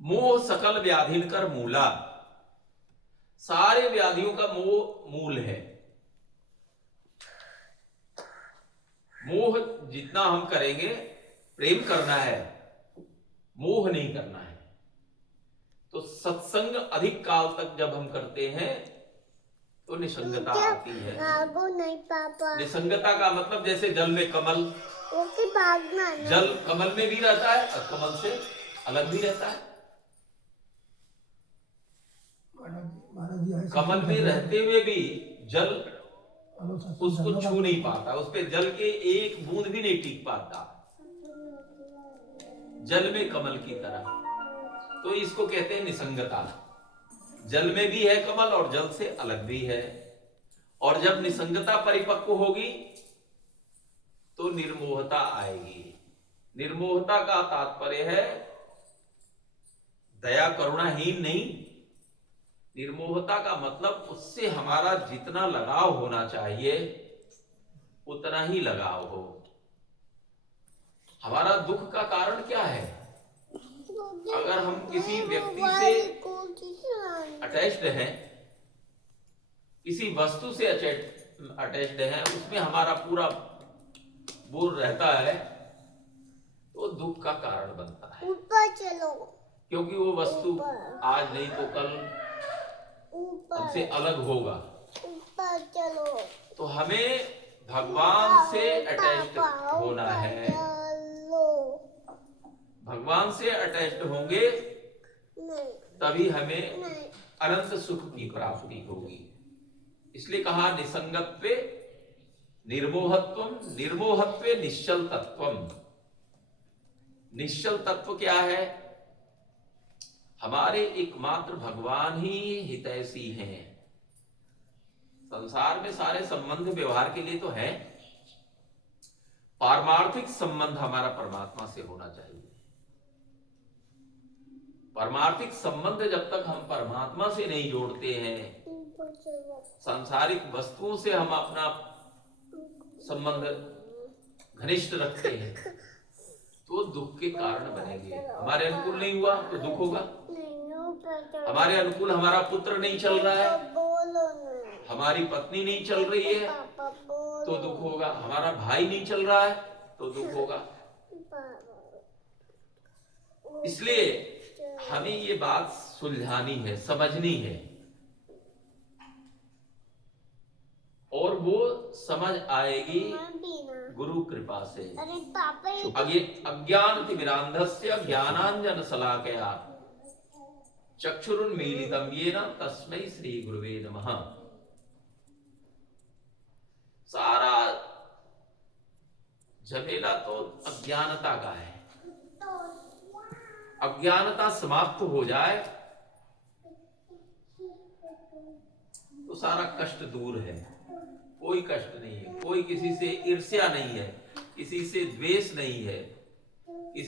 मोह सकल व्याधिन कर मूला। सारे व्याधियों का मोह मूल है। मोह जितना हम करेंगे, प्रेम करना है, मोह नहीं करना है। तो सत्संग अधिक काल तक जब हम करते हैं तो निसंगता आती है। नहीं पापा। निसंगता का मतलब जैसे जल में कमल, भागना जल कमल में भी रहता है और कमल से अलग भी रहता है। कमल में रहते हुए भी जल उसको छू नहीं पाता, उस पे जल के एक बूंद भी नहीं टिक पाता, जल में कमल की तरह। तो इसको कहते हैं निसंगता। जल में भी है कमल और जल से अलग भी है। और जब निसंगता परिपक्व होगी तो निर्मोहता आएगी। निर्मोहता का तात्पर्य है दया करुणाहीन नहीं। निर्मोहता का मतलब उससे हमारा जितना लगाव होना चाहिए उतना ही लगाव हो। हमारा दुख का कारण क्या है? अगर हम किसी व्यक्ति से अटैच्ड हैं, किसी वस्तु से अटैच्ड हैं, उसमें हमारा पूरा बोर रहता है, तो दुख का कारण बनता है। ऊपर चलो। क्योंकि वो वस्तु आज नहीं तो कल हमसे अलग होगा। ऊपर चलो। तो हमें भगवान से अटैच्ड होना है। भगवान से अटैच्ड होंगे तभी हमें अनंत सुख की प्राप्ति होगी। इसलिए कहा निसंगत्वे निर्मोहत्वम, निर्मोहत्वे निश्चल तत्वम। निश्चल तत्व क्या है? हमारे एकमात्र भगवान ही हितैषी हैं। संसार में सारे संबंध व्यवहार के लिए तो है, पारमार्थिक संबंध हमारा परमात्मा से होना चाहिए। परमार्थिक संबंध जब तक हम परमात्मा से नहीं जोड़ते हैं, सांसारिक वस्तुओं से हम अपना संबंध घनिष्ठ रखते हैं, तो दुख के कारण बनेंगे। हमारे अनुकूल नहीं हुआ तो दुख होगा। हमारे अनुकूल हमारा पुत्र नहीं चल रहा है, हमारी पत्नी नहीं चल रही है तो दुख होगा। हमारा भाई नहीं चल रहा है तो दुख होगा। इसलिए हमें ये बात सुलझानी है, समझनी है, और वो समझ आएगी गुरु कृपा से। अज्ञान तिमिरांधस्य ज्ञानांजन शलाकया चक्षुरुन्मीलितं येन तस्मै श्री गुरुवे नमः। सारा झमेला तो अज्ञानता का है। अज्ञानता समाप्त हो जाए तो सारा कष्ट दूर है। कोई कष्ट नहीं है, कोई किसी से ईर्ष्या नहीं है, किसी से द्वेष नहीं है,